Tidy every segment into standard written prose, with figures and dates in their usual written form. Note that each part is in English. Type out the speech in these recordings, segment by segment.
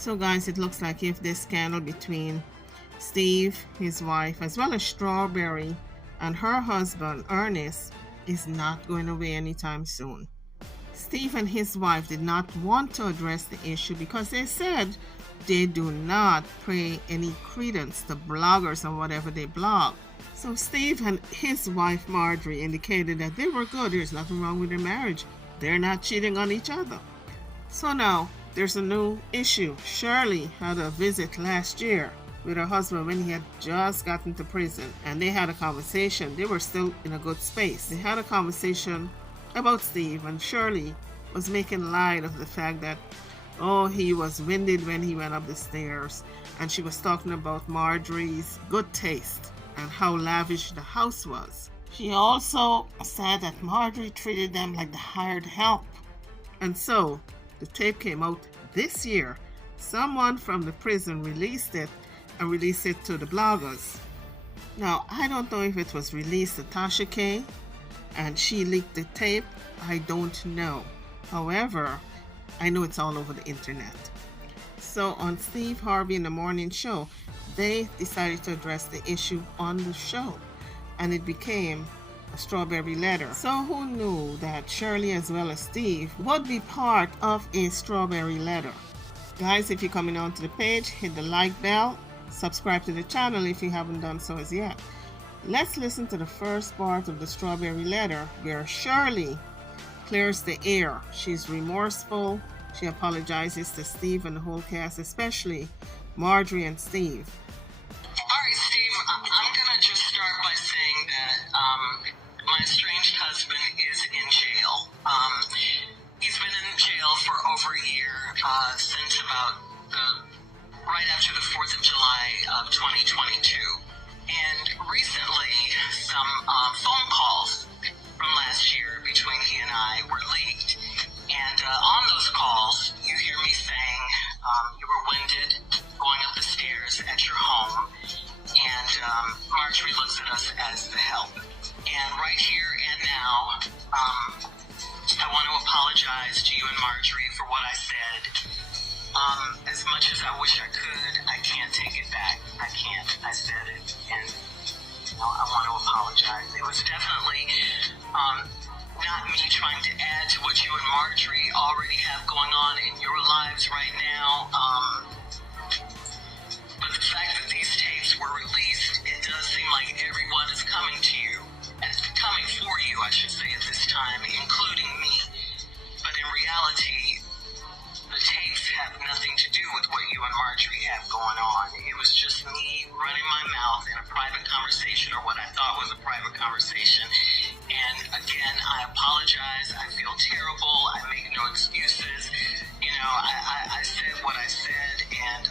So guys, it looks like if this scandal between Steve, his wife, as well as Strawberry and her husband, Ernest, is not going away anytime soon. Steve and his wife did not want to address the issue because they said they do not pay any credence to bloggers and whatever they blog. So Steve and his wife Marjorie indicated that they were good. There's nothing wrong with their marriage. They're not cheating on each other. So now there's a new issue. Shirley had a visit last year with her husband when he had just gotten to prison, and they had a conversation. They were still in a good space. They had a conversation about Steve, and Shirley was making light of the fact that, oh, he was winded when he went up the stairs, and she was talking about Marjorie's good taste and how lavish the house was. She also said that Marjorie treated them like the hired help. And so the tape came out this year. Someone from the prison released it and released it to the bloggers. Now, I don't know if it was released to Tasha K and she leaked the tape. I don't know. However, I know it's all over the internet. So on Steve Harvey in the morning show, they decided to address the issue on the show, and it became a Strawberry letter. So who knew that Shirley as well as Steve would be part of a Strawberry letter? Guys, if you're coming onto the page, hit the like bell. Subscribe to the channel if you haven't done so as yet. Let's listen to the first part of the Strawberry letter where Shirley clears the air. She's remorseful. She apologizes to Steve and the whole cast, especially Marjorie and Steve. All right, Steve, I'm going to just start by saying that my estranged husband is in jail. He's been in jail for over a year, since about right after the 4th of July of 2022. And recently, some phone calls from last year between he and I were leaked. And on those calls, you hear me saying you were winded going up the stairs at your home, and Marjorie looks at us as the help. And right here and now, I want to apologize to you and Marjorie for what I said. As much as I wish I could, I can't take it back. I can't. I said it, and I want to apologize. It was definitely not me trying to add to what you and Marjorie already have going on in your lives right now. But the fact that these tapes were released, it does seem like everyone is coming to you, and coming for you, I should say, at this time, including me. But in reality, the tapes have nothing to do with what you and Marjorie have going on. It was just me running my mouth in a private conversation, or what I thought was a private conversation. And again, I apologize. I feel terrible. I make no excuses. You know, I said what I said, and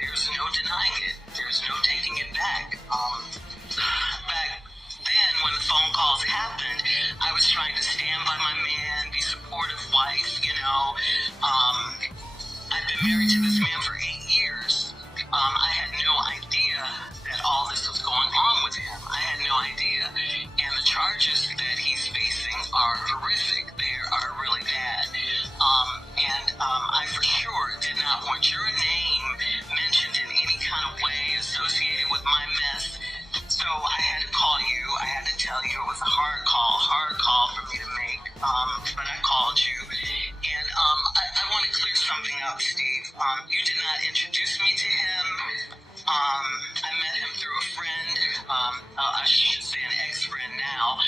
there's no denying it. There's no taking it back. Back then, when the phone calls happened, I was trying to stand by my man, be supportive wife, you know. I've been married to this man for 8 years. I had no idea that all this was going on with him. I had no idea. And the charges that he's facing are horrific. They are really bad. I for sure did not want your name mentioned in any kind of way associated with my mess. So I had to call you. I had to tell you it was a hard call for me to make. But I called you. And I want to clear something up, Steve. You did not introduce me to him. I met him through a friend. I should say an ex-friend now.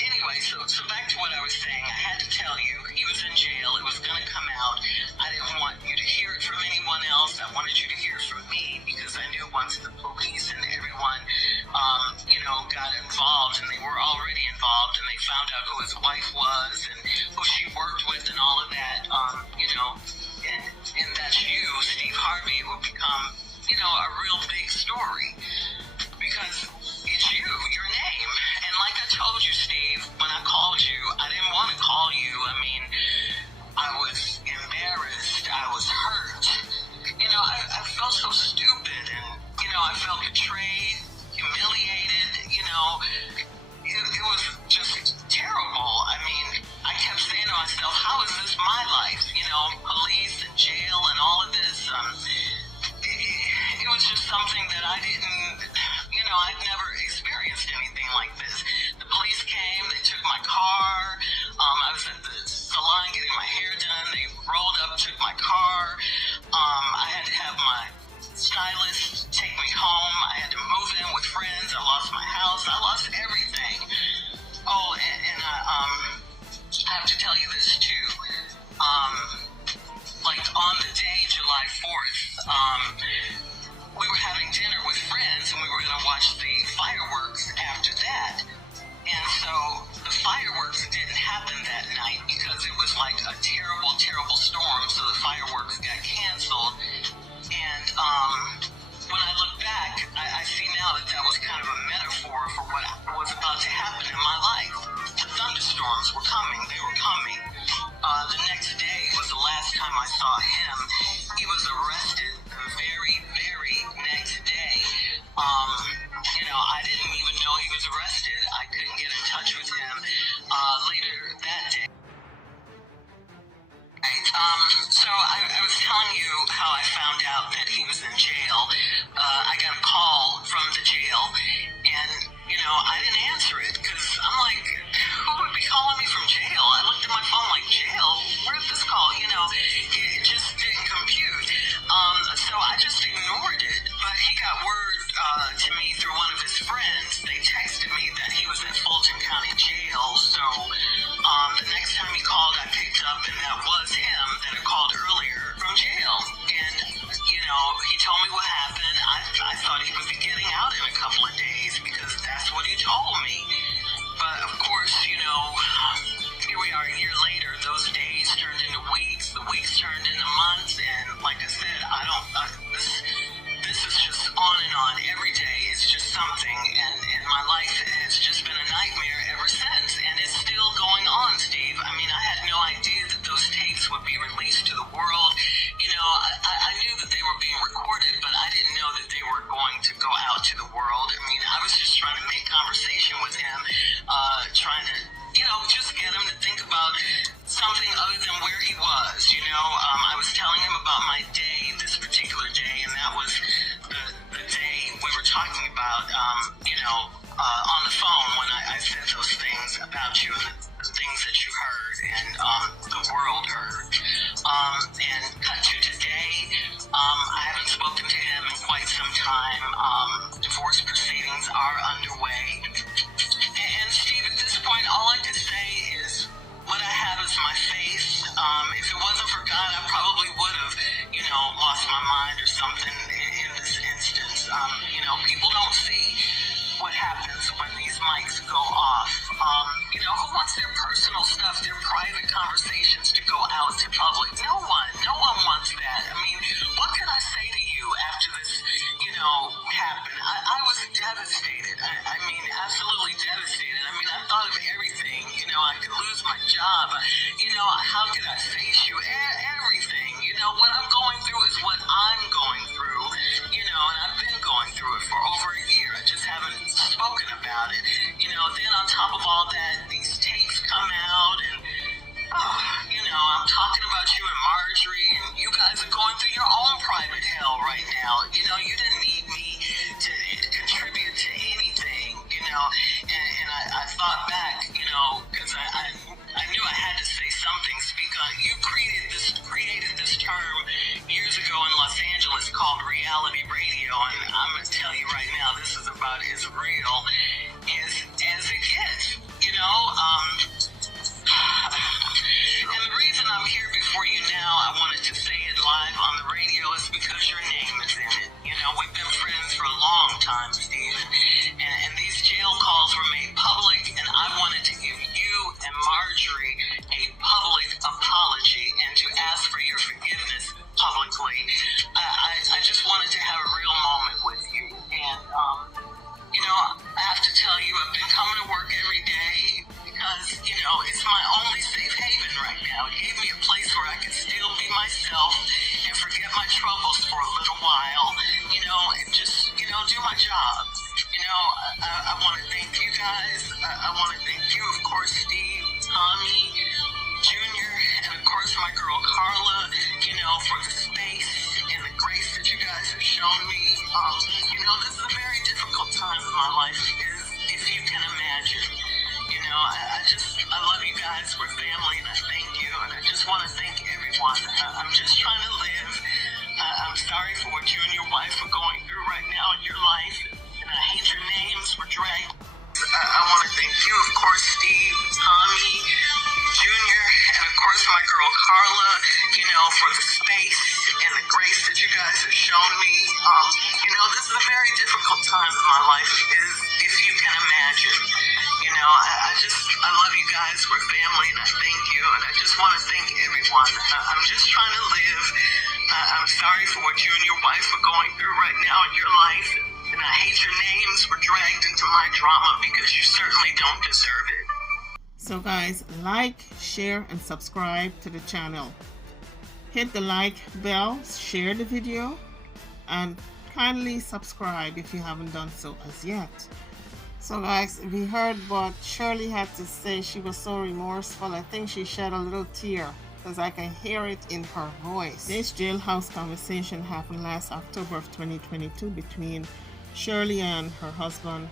Anyway, so back to what I was saying. I had to tell you, he was in jail. It was going to come out. I didn't want you to hear it from anyone else. I wanted you to hear it from me, because I knew once the police and everyone, got involved, and they were already involved, and they found out who his wife was and who she worked with and all of that, and that's you, Steve Harvey, it would become, a real big story, because it's you, your name. And like I told you, Steve, when I called you, I didn't want to call you. I mean, I was embarrassed. I was hurt. I felt so stupid, and, I felt betrayed, humiliated, it was just terrible. I mean, I kept saying to myself, how is this my life? Police and jail and all saw him. He was arrested the very, very next day. I didn't even know he was arrested. I couldn't get in touch with him later that day. So I was telling you how I found out that he was in jail. I got a call from the jail, and, I didn't answer it because I'm like, who would be calling me from jail? I looked at my phone like, jail? Where's this call? It just didn't compute. So I just ignored it, but he got word to me through one of his friends. They texted me that he was at Fulton County Jail, so the next time he called, I picked up, and that was him that had called earlier from jail. And, he told me what happened. I thought he would be getting out in a couple of days because that's what he told me. But, of course, here we are a year later. Those days turned into weeks. The weeks turned into months. And, like I said, this is just on and on. Every day is just something. And my life has just been a nightmare ever since. And it's still going on, Steve. I mean, I had no idea that those tapes would be released to the world. I knew that they were being recorded, but I didn't know that they were going to go out to the world. I mean, I was just trying to make conversation with him, trying to, just get him to think about something other than where he was. I was telling him about my day, this particular day, and that was the day we were talking about, on the phone when I said those things about you and the things that you heard and the world heard. And cut to today, I haven't spoken to him in quite some time. Divorce proceedings are underway. And Steve, at this point, all I can say is what I have is my faith. If it wasn't for God, I probably would have, lost my mind or something in this instance. People don't see what happens when these mics go off. Who wants their personal stuff, their private conversations to go out to public? No one wants that. I mean, what could I say to you after this, happened? I was devastated. I mean, absolutely devastated. I mean, I thought of everything. I could lose my job. How could I face you? Everything. What I'm going through is what I'm going through. And I've been going through it for over a year. I just haven't spoken about it. Then on top of all that, these tapes come out and, I'm talking about you and Marjorie, and you guys are going through your own private hell right now. You didn't need me to contribute to anything, and I thought back, because I knew I had to say something, speak on. You created this term years ago in Los Angeles called reality radio, and I'm going to tell you right now, this is about as real as it gets, And the reason I'm here before you now, I wanted to say it live on the radio, is because your name is in it. We've been friends for a long time, Stephen, and these jail calls were made public, and I wanted to give you and Marjorie a public apology and to ask for your forgiveness publicly. I just wanted to have a real moment with you, and I have to tell you, I've been coming to work every day because, it's my only safe haven right now. It gave me a place where I could still be myself and forget my troubles for a little while, and just, do my job. I want to thank you guys. I want to thank you, of course, Steve, Tommy, Junior, and of course my girl Carla, for the space and the grace that you guys have shown me. This is a very difficult time in my life, if you can imagine. I love you guys. We're family, and I thank you. And I just want to thank everyone. I'm just trying to live. I'm sorry for what you and your wife are going through right now in your life. And I hate your names. We're dragged. I want to thank you, of course, Steve, Tommy, Junior, and of course my girl Carla, for the space and the grace that you guys have shown me. This is a very difficult time in my life, if you can imagine. I love you guys. We're family, and I thank you. And I just want to thank everyone. I'm just trying to live. I'm sorry for what you and your wife are going through right now in your life. And I hate your names were dragged into my drama because you certainly don't deserve it. So guys, like, share, and subscribe to the channel. hit the like bell, share the video, and kindly subscribe if you haven't done so as yet. So guys, we heard what Shirley had to say. She was so remorseful. I think she shed a little tear because I can hear it in her voice. This jailhouse conversation happened last October of 2022 between Shirley and her husband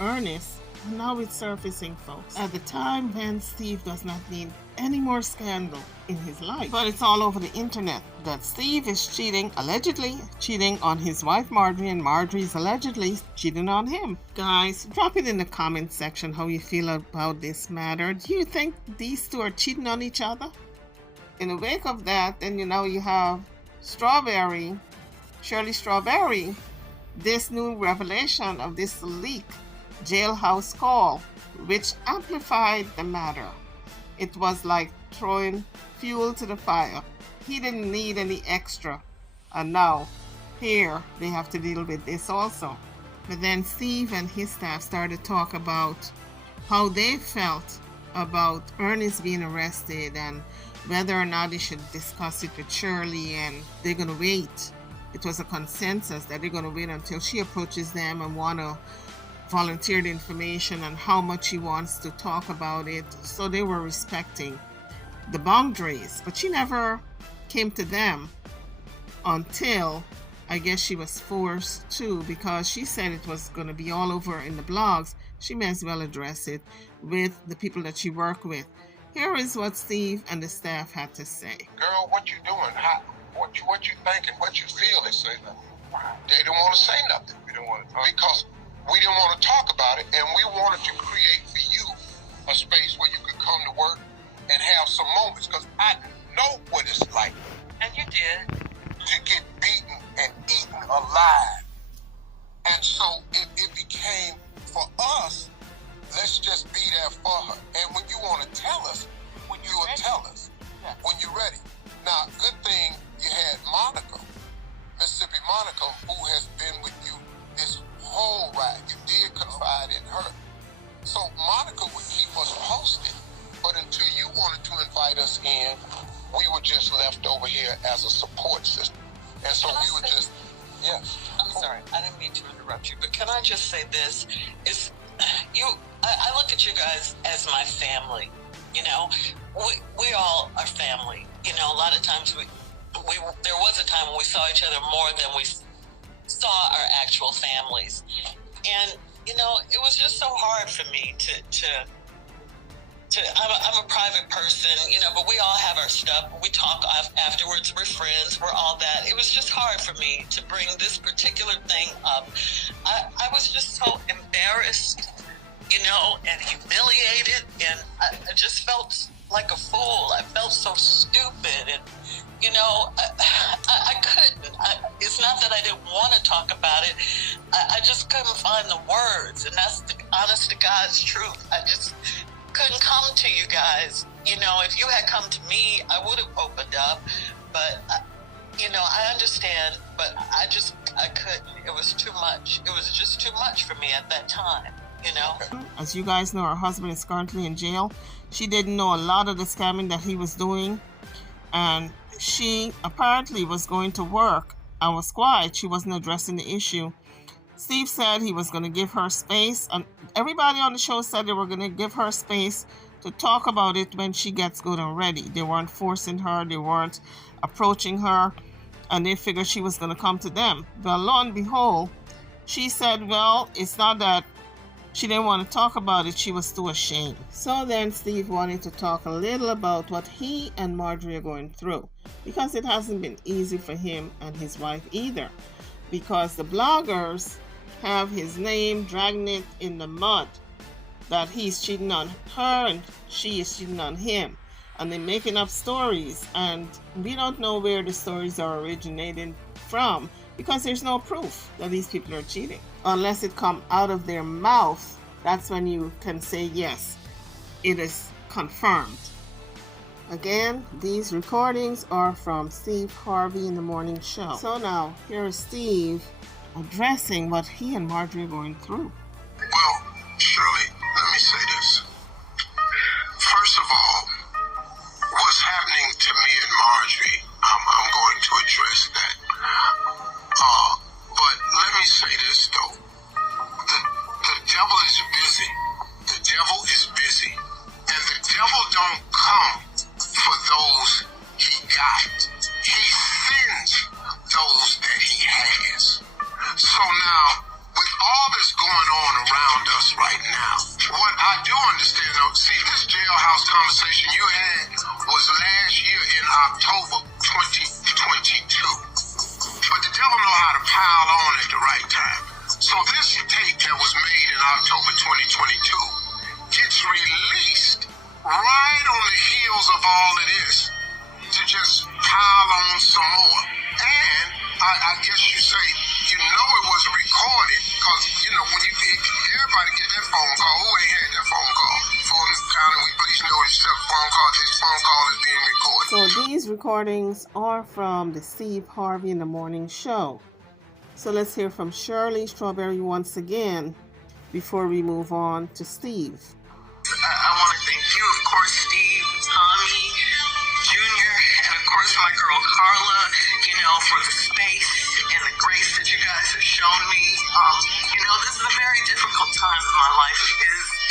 Ernest. And now it's surfacing, folks. At the time when Steve does not need any more scandal in his life. But it's all over the internet that Steve is allegedly cheating on his wife Marjorie, and Marjorie's allegedly cheating on him. Guys, drop it in the comment section how you feel about this matter. Do you think these two are cheating on each other? In the wake of that, then you have Shirley Strawberry, this new revelation of this leak jailhouse call, which amplified the matter. It was like throwing fuel to the fire. He didn't need any extra, and now here they have to deal with this also. But then Steve and his staff started to talk about how they felt about Ernest being arrested and whether or not they should discuss it with Shirley, and they're going to wait. It was a consensus that they're going to wait until she approaches them and want to volunteer the information and how much she wants to talk about it. So they were respecting the boundaries, but she never came to them until I guess she was forced to, because she said it was going to be all over in the blogs. She may as well address it with the people that she worked with. Here is what Steve and the staff had to say. Girl, what you doing? What you thinking? What you feel? They say nothing. They don't want to say nothing. We don't want to talk because we didn't want to talk about it, and we wanted to create for you a space where you could come to work and have some moments, because I know what it's like. And you did. To get beaten and eaten alive. And so it became, for us, let's just be there for her. And when you want to tell us, you will tell us. Yeah. When you're ready. Now, good thing you had Monica, Mississippi Monica, who has been with you this whole ride. You did confide in her. So Monica would keep us posted. But until you wanted to invite us in, we were just left over here as a support system. And so we were just, yes. I'm sorry, I didn't mean to interrupt you, but can I just say this? I look at you guys as my family. We all are family. A lot of times there was a time when we saw each other more than we saw our actual families. And, it was just so hard for me I'm a private person, but we all have our stuff. We talk afterwards. We're friends. We're all that. It was just hard for me to bring this particular thing up. I was just so embarrassed, and humiliated, and I just felt like a fool. I felt so stupid, and, I couldn't. It's not that I didn't want to talk about it. I just couldn't find the words, and that's the honest to God's truth. I just couldn't come to you guys. If you had come to me, I would have opened up, but I understand, but I couldn't. It was too much. It was just too much for me at that time, As you guys know, her husband is currently in jail. She didn't know a lot of the scamming that he was doing, and she apparently was going to work and was quiet. She wasn't addressing the issue. Steve said he was going to give her space, and everybody on the show said they were going to give her space to talk about it when she gets good and ready. They weren't forcing her, they weren't approaching her, and they figured she was going to come to them. But lo and behold, she said, well, it's not that she didn't want to talk about it, she was too ashamed. So then Steve wanted to talk a little about what he and Marjorie are going through, because it hasn't been easy for him and his wife either, because the bloggers have his name dragging it in the mud that he's cheating on her and she is cheating on him, and they're making up stories, and we don't know where the stories are originating from, because there's no proof that these people are cheating unless it come out of their mouth. That's when you can say yes, it is confirmed. Again, these recordings are from Steve Harvey in the morning show. So now here is Steve addressing what he and Marjorie are going through. Well, Shirley, let me say this. First of all, what's happening to me and Marjorie, I'm I guess you say, you know it was recorded, because, you know, when you everybody get that phone call. Who ain't had that phone call? Fulton County Police know this phone call. This phone call is being recorded. So these recordings are from the Steve Harvey in the Morning Show. So let's hear from Shirley Strawberry once again before we move on to Steve. I want to thank you, of course, Steve, Tommy, Junior, and of course my girl Carla, you know, for the space and the grace that you guys have shown me. You know, this is a very difficult time in my life,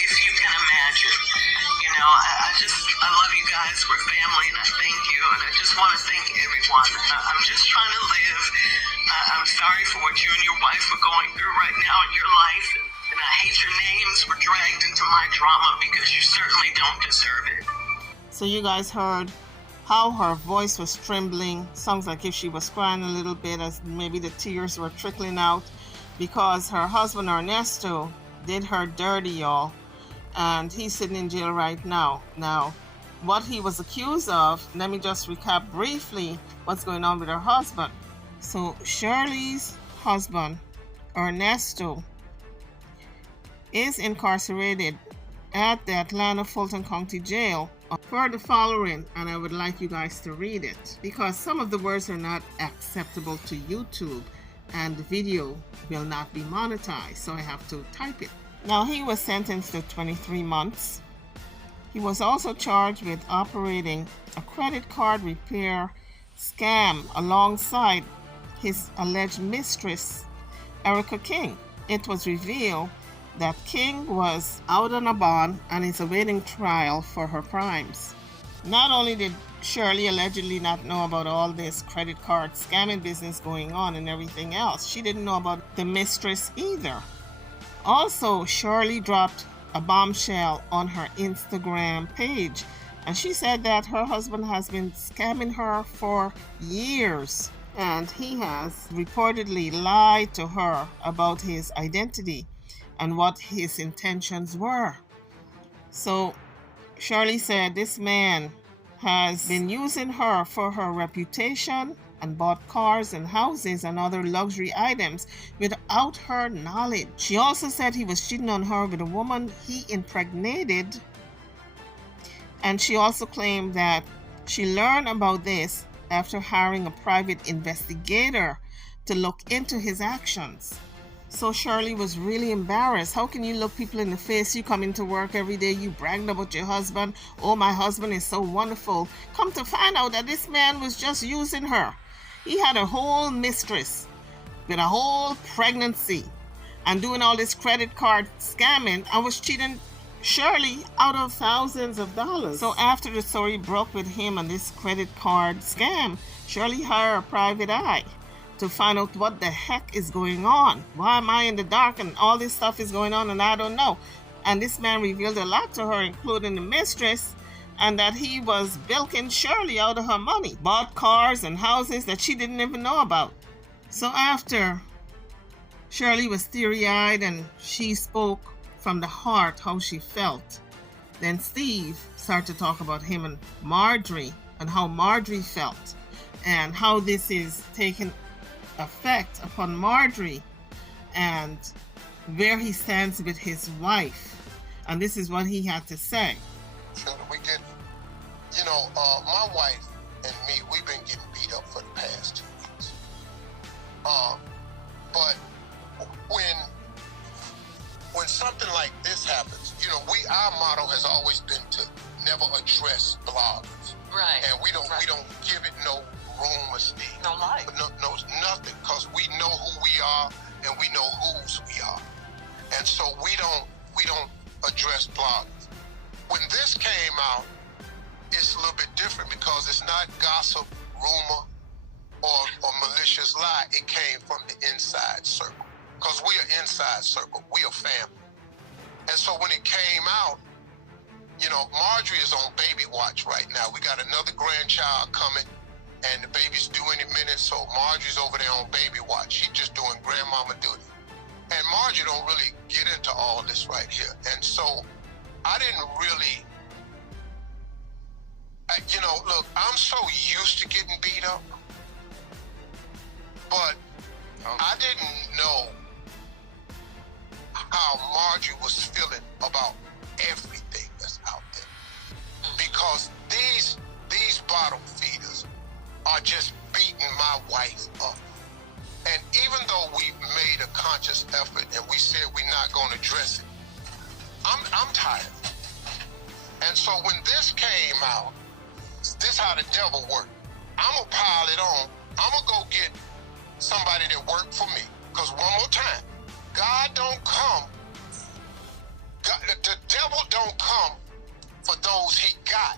if you can imagine. You know, I love you guys. We're family, and I thank you, and I just want to thank everyone. I'm just trying to live. I'm sorry for what you and your wife are going through right now in your life, and I hate your names were dragged into my drama because you certainly don't deserve it. So you guys heard how her voice was trembling. Sounds like if she was crying a little bit, as maybe the tears were trickling out, because her husband Ernesto did her dirty, y'all, and he's sitting in jail right now. Now, what he was accused of, let me just recap briefly what's going on with her husband. So Shirley's husband, Ernesto, is incarcerated at the Atlanta Fulton County Jail for the following, and I would like you guys to read it because some of the words are not acceptable to YouTube and the video will not be monetized, so I have to type it. Now, he was sentenced to 23 months. He was also charged with operating a credit card repair scam alongside his alleged mistress, Erica King. It was revealed that King was out on a bond and is awaiting trial for her crimes. Not only did Shirley allegedly not know about all this credit card scamming business going on and everything else, she didn't know about the mistress either. Also, Shirley dropped a bombshell on her Instagram page, and she said that her husband has been scamming her for years, and he has reportedly lied to her about his identity and what his intentions were. So Shirley said this man has been using her for her reputation and bought cars and houses and other luxury items without her knowledge. She also said he was cheating on her with a woman he impregnated, and she also claimed that she learned about this after hiring a private investigator to look into his actions. So Shirley was really embarrassed. How can you look people in the face? You come into work every day, you bragging about your husband. Oh, my husband is so wonderful. Come to find out that this man was just using her. He had a whole mistress with a whole pregnancy and doing all this credit card scamming and was cheating Shirley out of thousands of dollars. So after the story broke with him and this credit card scam, Shirley hired a private eye to find out what the heck is going on. Why am I in the dark and all this stuff is going on and I don't know? And this man revealed a lot to her, including the mistress, and that he was bilking Shirley out of her money, bought cars and houses that she didn't even know about. So after Shirley was teary-eyed and she spoke from the heart how she felt, then Steve started to talk about him and Marjorie and how Marjorie felt and how this is taking effect upon Marjorie and where he stands with his wife. And this is what he had to say. Sure, we get, you know, my wife and me, we've been getting beat up for the past 2 weeks. But when something like this happens, you know, our motto has always been to never address bloggers. Right. And we don't give it no room or speak. No lie. No, nothing, because we know who we are and we know whose we are. And so we don't address bloggers. When this came out, it's a little bit different because it's not gossip, rumor, or malicious lie. It came from the inside circle. Because we are inside circle. We are family. And so when it came out, you know, Marjorie is on baby watch right now. We got another grandchild coming, and the baby's due any minute, so Marjorie's over there on baby watch. She's just doing grandmama duty. And Marjorie don't really get into all this right here. And so I didn't really, you know, look, I'm so used to getting beat up But I didn't know how Marjorie was feeling about everything that's out there. Because these bottom feeders are just beating my wife up. And even though we made a conscious effort and we said we're not going to address it, I'm tired. And so when this came out, this how the devil worked. I'm going to pile it on. I'm going to go get somebody that worked for me. Because one more time, God don't come. The devil don't come for those he got.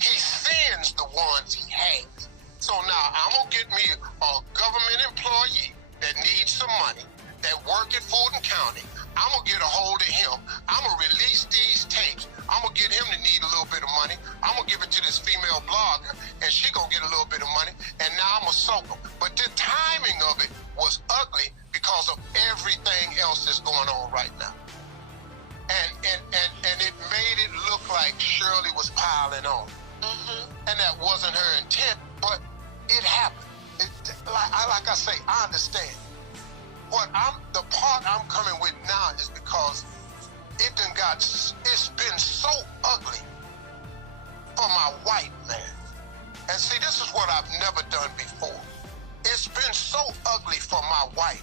He sends the ones he has. So now I'm going to get me a government employee that needs some money, that work at Fulton County. I'm going to get a hold of him. I'm going to release these tapes. I'm going to get him to need a little bit of money. I'm going to give it to this female blogger, and she going to get a little bit of money, and now I'm going to soak them. But the timing of it was ugly because of everything else that's going on right now. And it made it look like Shirley was piling on. And that wasn't her intent, but it happened. Like I say, I understand. The part I'm coming with now is because it's been so ugly for my white man. And see, this is what I've never done before. It's been so ugly for my wife,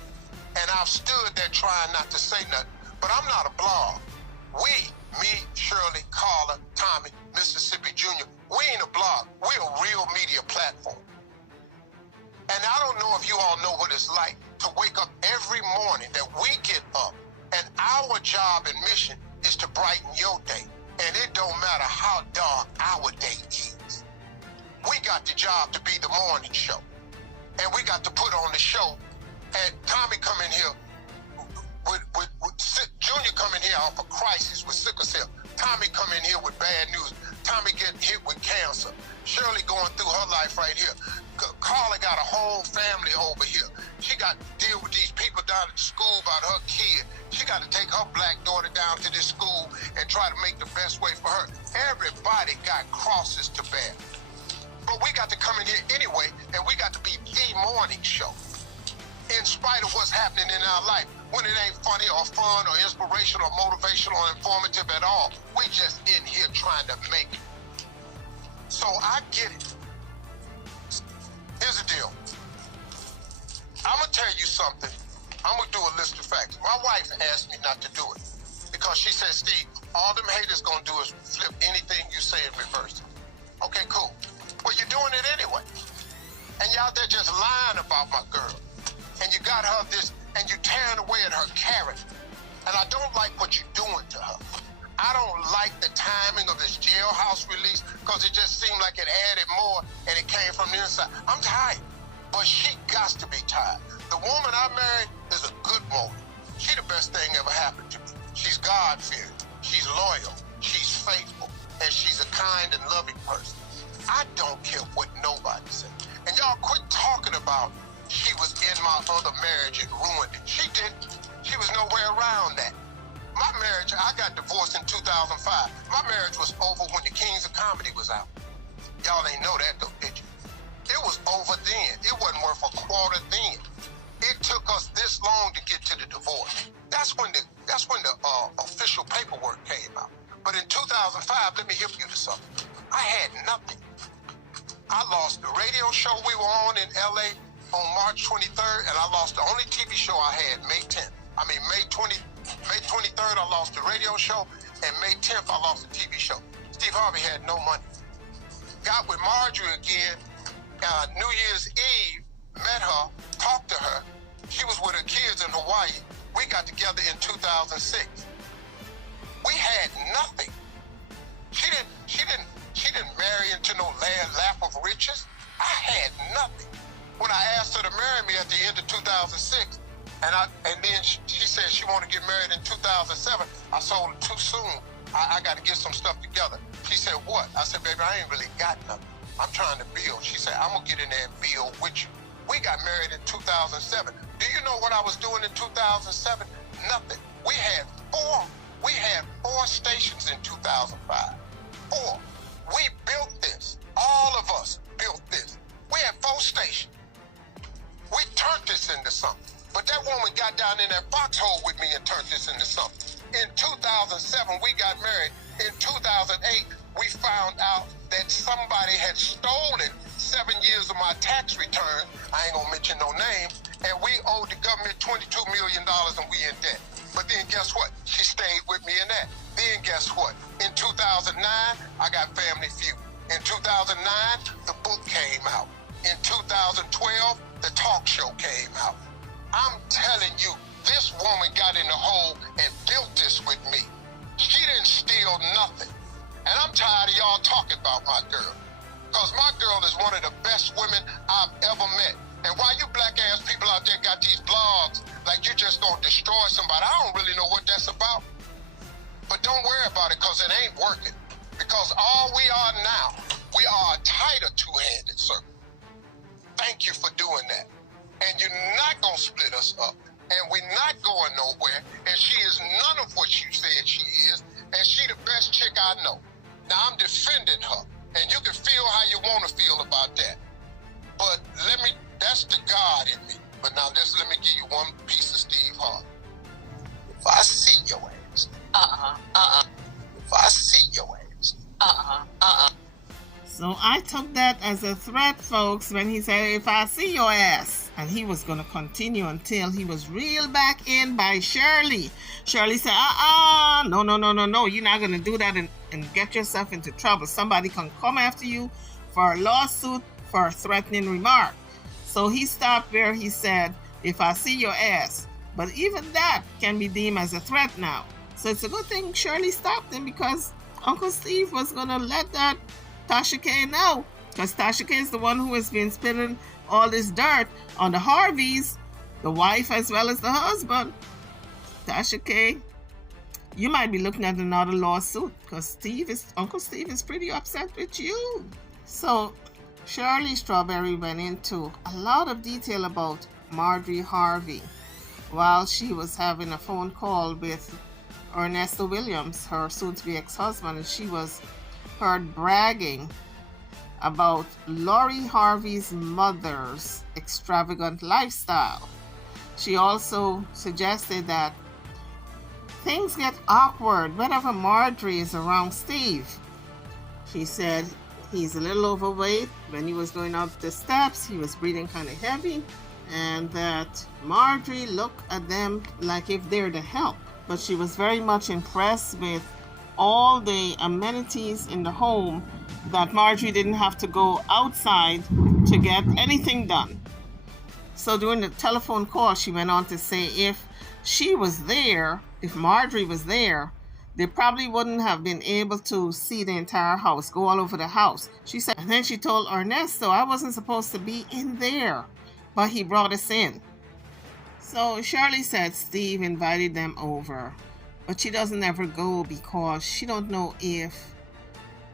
and I've stood there trying not to say nothing, but I'm not a blog. Me, Shirley, Carla, Tommy, Mississippi Jr., we ain't a blog. We're a real media platform. And I don't know if you all know what it's like to wake up every morning that we get up, and our job and mission is to brighten your day. And it don't matter how dark our day is. We got the job to be the morning show. And we got to put on the show. And Tommy come in here with Junior come in here off a crisis with sickle cell. Tommy come in here with bad news. Tommy get hit with cancer. Shirley going through her life right here. Carla got a whole family over here. She got to deal with these people down at the school about her kid. She got to take her black daughter down to this school and try to make the best way for her. Everybody got crosses to bear. But we got to come in here anyway, and we got to be the morning show. In spite of what's happening in our life, when it ain't funny or fun or inspirational or motivational or informative at all, we just in here trying to make it. So I get it. Here's the deal. I'm going to tell you something. I'm going to do a list of facts. My wife asked me not to do it because she said, Steve, all them haters going to do is flip anything you say and reverse it. Okay, cool. Well, you're doing it anyway. And you out there just lying about my girl. And you got her this, and you tearing away at her character. And I don't like what you're doing to her. I don't like the timing of this jailhouse release because it just seemed like it added more and it came from the inside. I'm tired, but she got to be tired. The woman I married is a good woman. She the best thing ever happened to me. She's God-fearing, she's loyal, she's faithful, and she's a kind and loving person. I don't care what nobody says. And y'all quit talking about she was in my other marriage and ruined it. She didn't. She was nowhere around that. My marriage, I got divorced in 2005. My marriage was over when the Kings of Comedy was out. Y'all ain't know that though, did you? It was over then. It wasn't worth a quarter then. It took us this long to get to the divorce. That's when the official paperwork came out. But in 2005, let me hip you to something. I had nothing. I lost the radio show we were on in LA on March 23rd, and I lost the only TV show I had May 10th. May 23rd, I lost the radio show, and May 10th, I lost the TV show. Steve Harvey had no money. Got with Marjorie again, New Year's Eve, met her, talked to her. She was with her kids in Hawaii. We got together in 2006. We had nothing. She didn't marry into no lap of riches. I had nothing. When I asked her to marry me at the end of 2006, and then she said she wanted to get married in 2007, I sold it too soon. I got to get some stuff together. She said, what? I said, baby, I ain't really got nothing. I'm trying to build. She said, I'm going to get in there and build with you. We got married in 2007. Do you know what I was doing in 2007? Nothing. We had four stations in 2005. 4. We built this. All of us built this. We had 4 stations. We We turned this into something. But that woman got down in that foxhole with me and turned this into something. In 2007, we got married. In 2008, we found out that somebody had stolen 7 years of my tax return. I ain't gonna mention no name. And we owed the government $22 million and we in debt. But then guess what? She stayed with me in that. Then guess what? In 2009, I got Family Feud. In 2009, the book came out. In 2012, the talk show came out. I'm telling you, this woman got in the hole and built this with me. She didn't steal nothing. And I'm tired of y'all talking about my girl. Because my girl is one of the best women I've ever met. And why you black ass people out there got these blogs like you just gonna destroy somebody, I don't really know what that's about. But don't worry about it, because it ain't working. Because all we are now, we are a tighter two-handed circle. Thank you for doing that. And you're not gonna split us up. And we're not going nowhere. And she is none of what you said she is. And she the best chick I know. Now I'm defending her. And you can feel how you want to feel about that. But that's the God in me. But now let me give you one piece of Steve Harvey. If I see your ass. If I see your ass. So I took that as a threat, folks, when he said, if I see your ass. And he was going to continue until he was reeled back in by Shirley. Shirley said, no, you're not going to do that and get yourself into trouble. Somebody can come after you for a lawsuit for a threatening remark. So he stopped where he said, if I see your ass. But even that can be deemed as a threat now. So it's a good thing Shirley stopped him, because Uncle Steve was going to let that Tasha K know. Because Tasha K is the one who has been spilling all this dirt on the Harveys, the wife as well as the husband. Tasha K, you might be looking at another lawsuit, because Uncle Steve is pretty upset with you. So Shirley Strawberry went into a lot of detail about Marjorie Harvey while she was having a phone call with Ernesto Williams, her soon-to-be ex-husband, and she was heard bragging about Lori Harvey's mother's extravagant lifestyle. She also suggested that things get awkward whenever Marjorie is around Steve. She said he's a little overweight. When he was going up the steps, he was breathing kind of heavy, and that Marjorie looked at them like if they're the help. But she was very much impressed with all the amenities in the home, that Marjorie didn't have to go outside to get anything done. So during the telephone call, she went on to say if she was there, if Marjorie was there, they probably wouldn't have been able to see the entire house, go all over the house. She said, and then she told Ernesto, I wasn't supposed to be in there, but he brought us in. So Shirley said Steve invited them over, but she doesn't ever go because she don't know if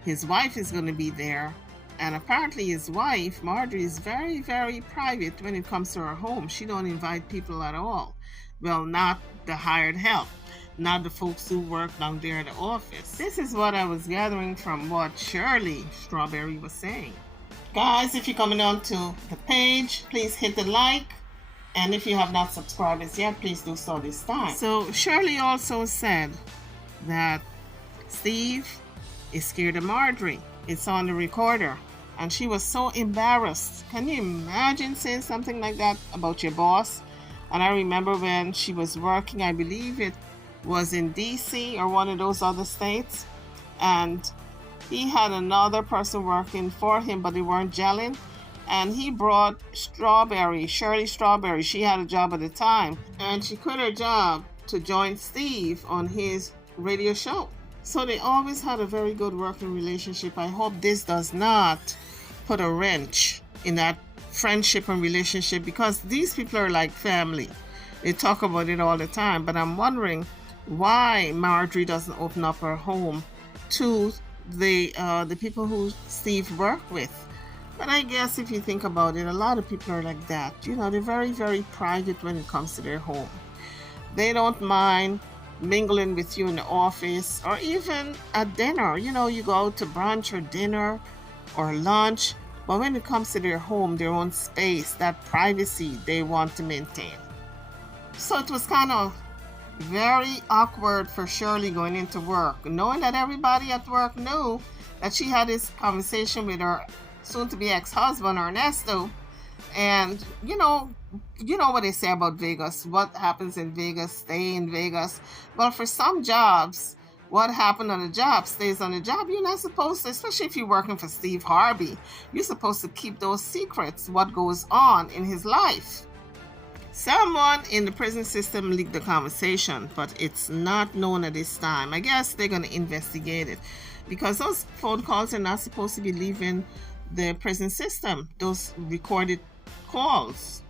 his wife is going to be there. And apparently his wife, Marjorie, is very, very private when it comes to her home. She don't invite people at all. Well, not the hired help, not the folks who work down there at the office. This is what I was gathering from what Shirley Strawberry was saying. Guys, if you're coming on to the page, please hit the like. And if you have not subscribed as yet, please do so this time. So Shirley also said that Steve is scared of Marjorie. It's on the recorder. And she was so embarrassed. Can you imagine saying something like that about your boss? And I remember when she was working, I believe it was in DC or one of those other states. And he had another person working for him, but they weren't gelling. And he brought Shirley Strawberry. She had a job at the time. And she quit her job to join Steve on his radio show. So they always had a very good working relationship. I hope this does not put a wrench in that friendship and relationship, because these people are like family. They talk about it all the time. But I'm wondering why Marjorie doesn't open up her home to the people who Steve worked with. But I guess if you think about it, a lot of people are like that. You know, they're very, very private when it comes to their home. They don't mind mingling with you in the office or even at dinner. You know, you go out to brunch or dinner or lunch But when it comes to their home, their own space, that privacy they want to maintain. So it was kind of very awkward for Shirley going into work, knowing that everybody at work knew that she had this conversation with her soon-to-be ex-husband, Ernesto. And you know what they say about Vegas. What happens in Vegas, stay in Vegas. Well, for some jobs, what happened on the job stays on the job. You're not supposed to, especially if you're working for Steve Harvey, you're supposed to keep those secrets, what goes on in his life. Someone in the prison system leaked the conversation, but it's not known at this time. I guess they're going to investigate it because those phone calls are not supposed to be leaving the prison system, those recorded calls.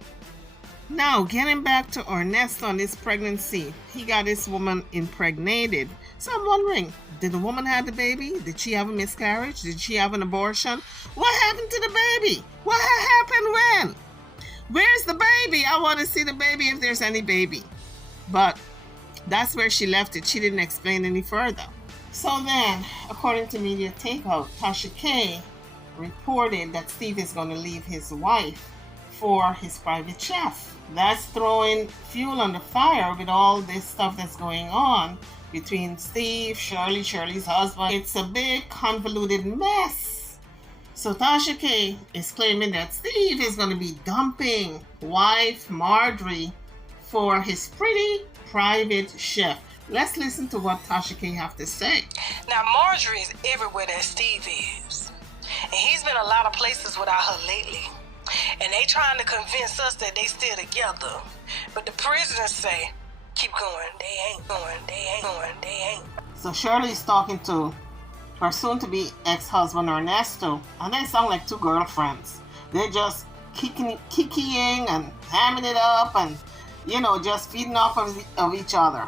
Now, getting back to Ernesto on this pregnancy, he got this woman impregnated. So I'm wondering, did the woman have the baby? Did she have a miscarriage? Did she have an abortion? What happened to the baby? What happened when? Where's the baby? I want to see the baby if there's any baby. But that's where she left it. She didn't explain any further. So then, according to Media Takeout, Tasha K reported that Steve is going to leave his wife for his private chef. That's throwing fuel on the fire with all this stuff that's going on between Steve, Shirley's husband. It's a big convoluted mess. So Tasha K is claiming that Steve is going to be dumping wife Marjorie for his pretty private chef. Let's listen to what Tasha K have to say. Now Marjorie is everywhere that Steve is. And he's been a lot of places without her lately. And they trying to convince us that they still together. But the prisoners say, keep going, they ain't going, they ain't going, they ain't. So Shirley's talking to her soon-to-be ex-husband Ernesto, and they sound like two girlfriends. They're just kicking and hamming it up and, just feeding off of each other.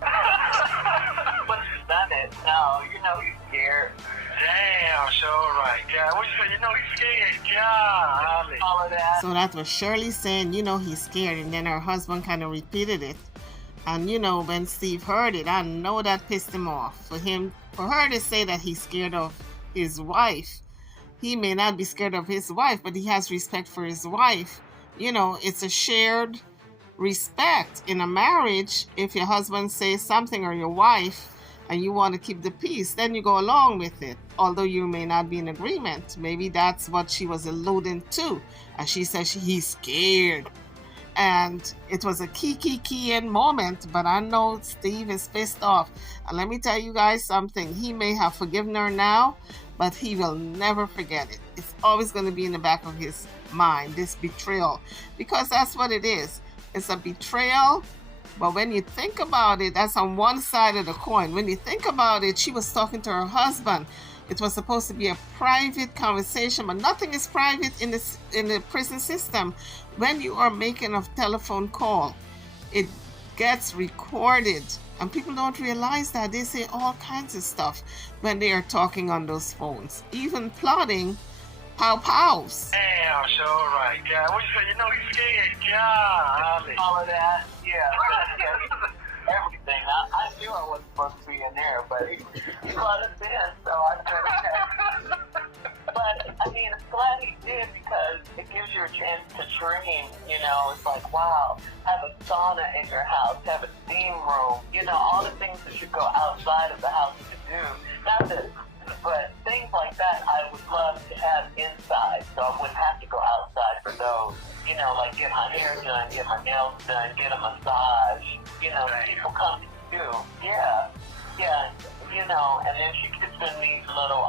But he's done it. No, he's scared. Damn, sure right. Yeah, what you say? He's scared. Yeah, all of that. So that was Shirley saying, he's scared, and then her husband kind of repeated it. And when Steve heard it, I know that pissed him off. For her to say that he's scared of his wife, he may not be scared of his wife, but he has respect for his wife. It's a shared respect in a marriage. If your husband says something or your wife and you want to keep the peace, then you go along with it. Although you may not be in agreement. Maybe that's what she was alluding to. And she said he's scared. And it was a key moment, but I know Steve is pissed off. And let me tell you guys something. He may have forgiven her now, but he will never forget it. It's always going to be in the back of his mind, this betrayal. Because that's what it is. It's a betrayal. But when you think about it, that's on one side of the coin. When you think about it, she was talking to her husband. It was supposed to be a private conversation, but nothing is private in the prison system. When you are making a telephone call, it gets recorded, and people don't realize that. They say all kinds of stuff when they are talking on those phones, even plotting pow-pows. Damn, sure right. Yeah, what you say? He's scared. Yeah, all of that. Yeah. Everything. I knew I wasn't supposed to be in there, but he let us in, so I said, but, I'm glad he did because it gives you a chance to dream, it's like, wow, have a sauna in your house, have a steam room, all the things that you go outside of the house to do. Not that, but things like that I would love to have inside, so I wouldn't have to go outside for those. Like get my hair done, get my nails done, get a massage. People come to you. Yeah. And then she gets in these little,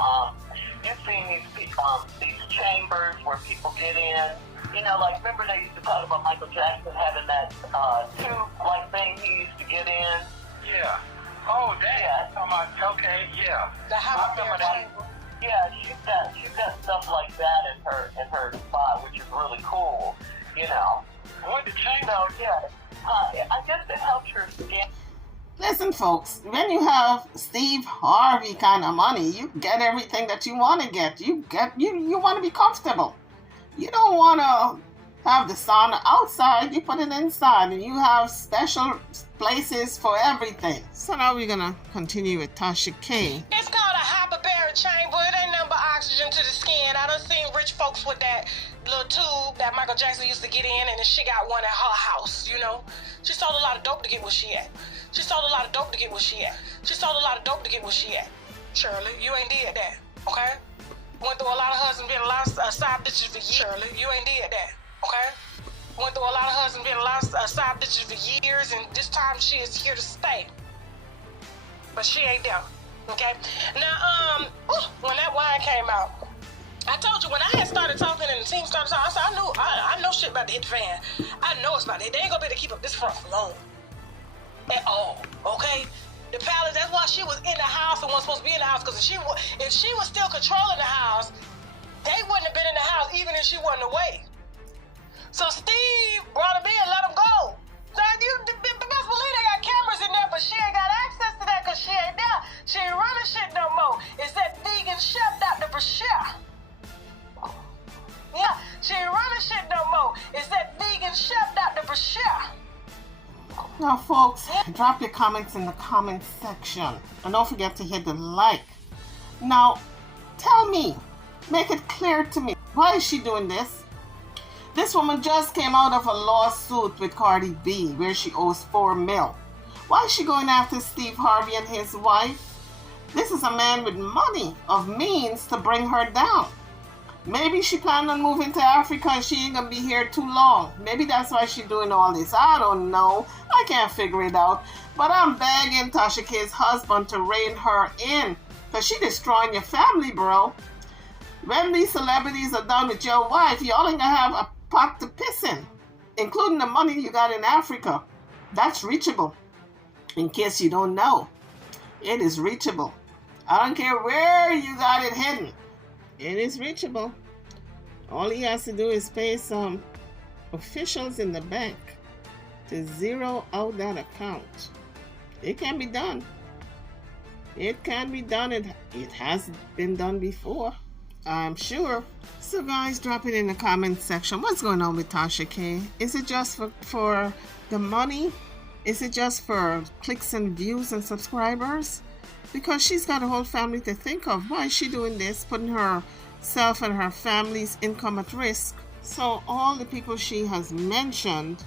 you've seen these chambers where people get in. Remember they used to talk about Michael Jackson having that tube-like thing he used to get in? Yeah. Oh, that. Yeah. Okay, yeah. The hospital chamber. Yeah, she's got stuff like that in her spot, which is really cool. What the change? So yeah, I guess it helps her skin. Listen, folks, when you have Steve Harvey kind of money, you get everything that you want to get. You want to be comfortable. You don't want to have the sauna outside. You put it inside, and you have special places for everything. So now we're gonna continue with Tasha K. It's called a hyperbaric chamber. It ain't nothing but oxygen to the skin. I done seen rich folks with that little tube that Michael Jackson used to get in, and then she got one at her house, you know. She sold a lot of dope to get where she at. She sold a lot of dope to get where she at. She sold a lot of dope to get where she at. Shirley, you ain't did that, okay? Went through a lot of husbands, been a lot of side bitches for years. Shirley, you ain't did that, okay? Went through a lot of husbands, been a lot of side bitches for years, and this time she is here to stay. But she ain't there, okay? Now, when that wine came out, I told you when I had started talking and the team started talking, I said, I know shit about to hit the fan. I know it's about to hit. They ain't gonna be able to keep up this front for long. At all, okay? The palace, that's why she was in the house and wasn't supposed to be in the house, because if she was still controlling the house, they wouldn't have been in the house even if she wasn't away. So Steve brought him in, let him go. So you best believe they got cameras in there, but she ain't got access to that because she ain't there. She ain't running shit no more. It's that vegan chef, Dr. Brashear. Yeah, she ain't running shit no more. It's that vegan chef, Dr. Brashear. Now, folks, drop your comments in the comment section. And don't forget to hit the like. Now, tell me, make it clear to me, why is she doing this? This woman just came out of a lawsuit with Cardi B where she owes $4 million. Why is she going after Steve Harvey and his wife? This is a man with money, of means to bring her down. Maybe she planned on moving to Africa and she ain't gonna be here too long. Maybe that's why she's doing all this. I don't know. I can't figure it out. But I'm begging Tasha K's husband to rein her in, because she destroying your family, bro. When these celebrities are done with your wife, y'all ain't gonna have a pot to piss in, including the money you got in Africa. That's reachable. In case you don't know, it is reachable. I don't care where you got it hidden. It is reachable. All he has to do is pay some officials in the bank to zero out that account. It can be done. It can be done. It has been done before, I'm sure. So guys, drop it in the comment section. What's going on with Tasha K? Is it just for the money? Is it just for clicks and views and subscribers? Because she's got a whole family to think of. Why is she doing this? Putting herself and her family's income at risk. So all the people she has mentioned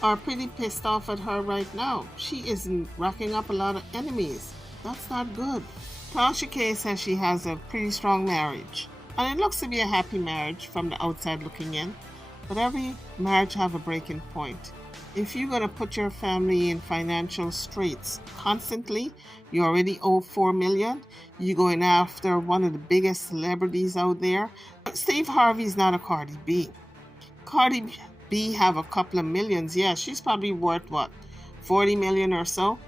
are pretty pissed off at her right now. She is racking up a lot of enemies. That's not good. Tasha K says she has a pretty strong marriage. And it looks to be a happy marriage from the outside looking in. But every marriage have a breaking point. If you're going to put your family in financial straits constantly, you already owe $4 million. You're going after one of the biggest celebrities out there. Steve Harvey's not a Cardi B. Cardi B have a couple of millions. Yeah, she's probably worth, what, 40 million or so?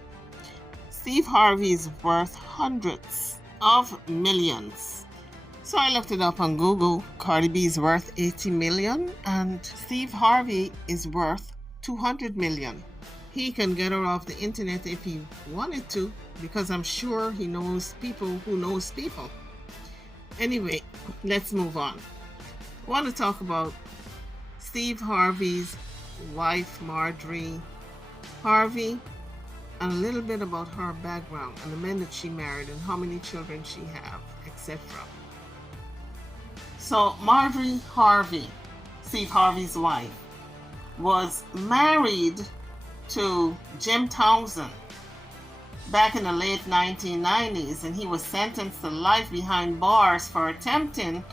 Steve Harvey is worth hundreds of millions. So I looked it up on Google. Cardi B is worth 80 million and Steve Harvey is worth 200 million. He can get her off the internet if he wanted to, because I'm sure he knows people who knows people. Anyway, let's move on. I want to talk about Steve Harvey's wife, Marjorie Harvey, and a little bit about her background and the men that she married and how many children she have, etc. So Marjorie Harvey, Steve Harvey's wife, was married to Jim Townsend back in the late 1990s, and he was sentenced to life behind bars for attempting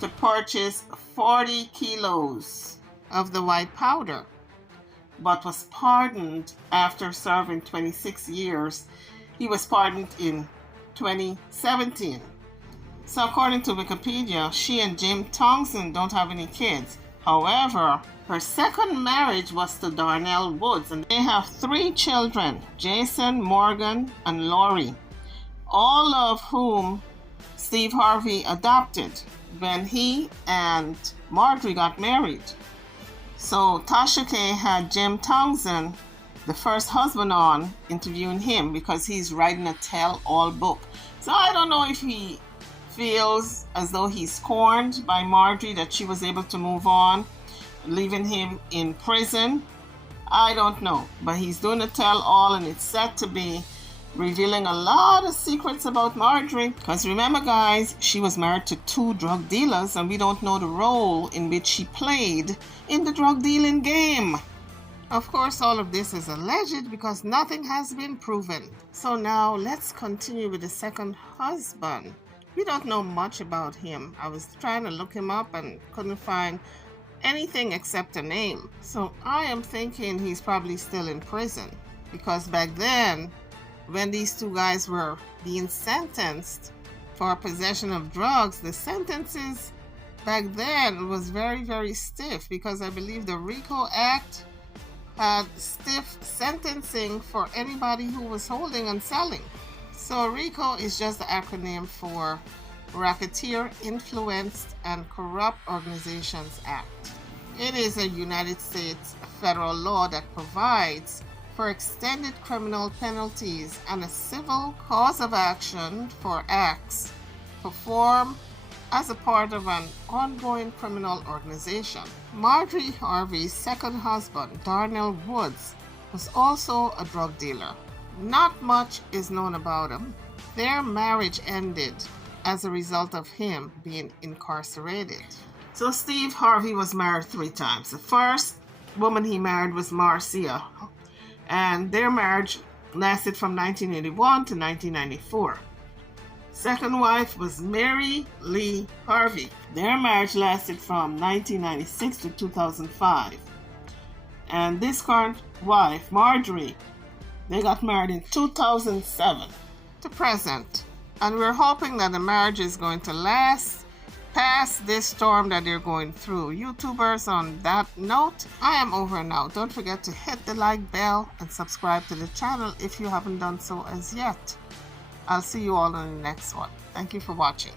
to purchase 40 kilos of the white powder, but was pardoned after serving 26 years. He was pardoned in 2017. So according to Wikipedia, she and Jim Townsend don't have any kids. However, her second marriage was to Darnell Woods, and they have 3 children, Jason, Morgan, and Lori, all of whom Steve Harvey adopted when he and Marjorie got married. So Tasha K had Jim Townsend, the first husband, on interviewing him because he's writing a tell-all book. So I don't know if he feels as though he's scorned by Marjorie, that she was able to move on, leaving him in prison. I don't know, but he's doing a tell-all, and it's said to be revealing a lot of secrets about Marjorie. Because remember, guys, she was married to 2 drug dealers, and we don't know the role in which she played in the drug dealing game. Of course, all of this is alleged because nothing has been proven. So now let's continue with the second husband. We don't know much about him. I was trying to look him up and couldn't find anything except a name. So I am thinking he's probably still in prison, because back then, when these 2 guys were being sentenced for possession of drugs, the sentences back then was very, very stiff, because I believe the RICO Act had stiff sentencing for anybody who was holding and selling. So RICO is just the acronym for Racketeer Influenced and Corrupt Organizations Act. It is a United States federal law that provides for extended criminal penalties and a civil cause of action for acts performed as a part of an ongoing criminal organization. Marjorie Harvey's second husband, Darnell Woods, was also a drug dealer. Not much is known about him. Their marriage ended as a result of him being incarcerated. So Steve Harvey was married 3 times. The first woman he married was Marcia, and their marriage lasted from 1981 to 1994. Second wife was Mary Lee Harvey. Their marriage lasted from 1996 to 2005. And this current wife, Marjorie, they got married in 2007 to present. And we're hoping that the marriage is going to last past this storm that they're going through. YouTubers, on that note, I am over now. Don't forget to hit the like bell and subscribe to the channel if you haven't done so as yet. I'll see you all in the next one. Thank you for watching.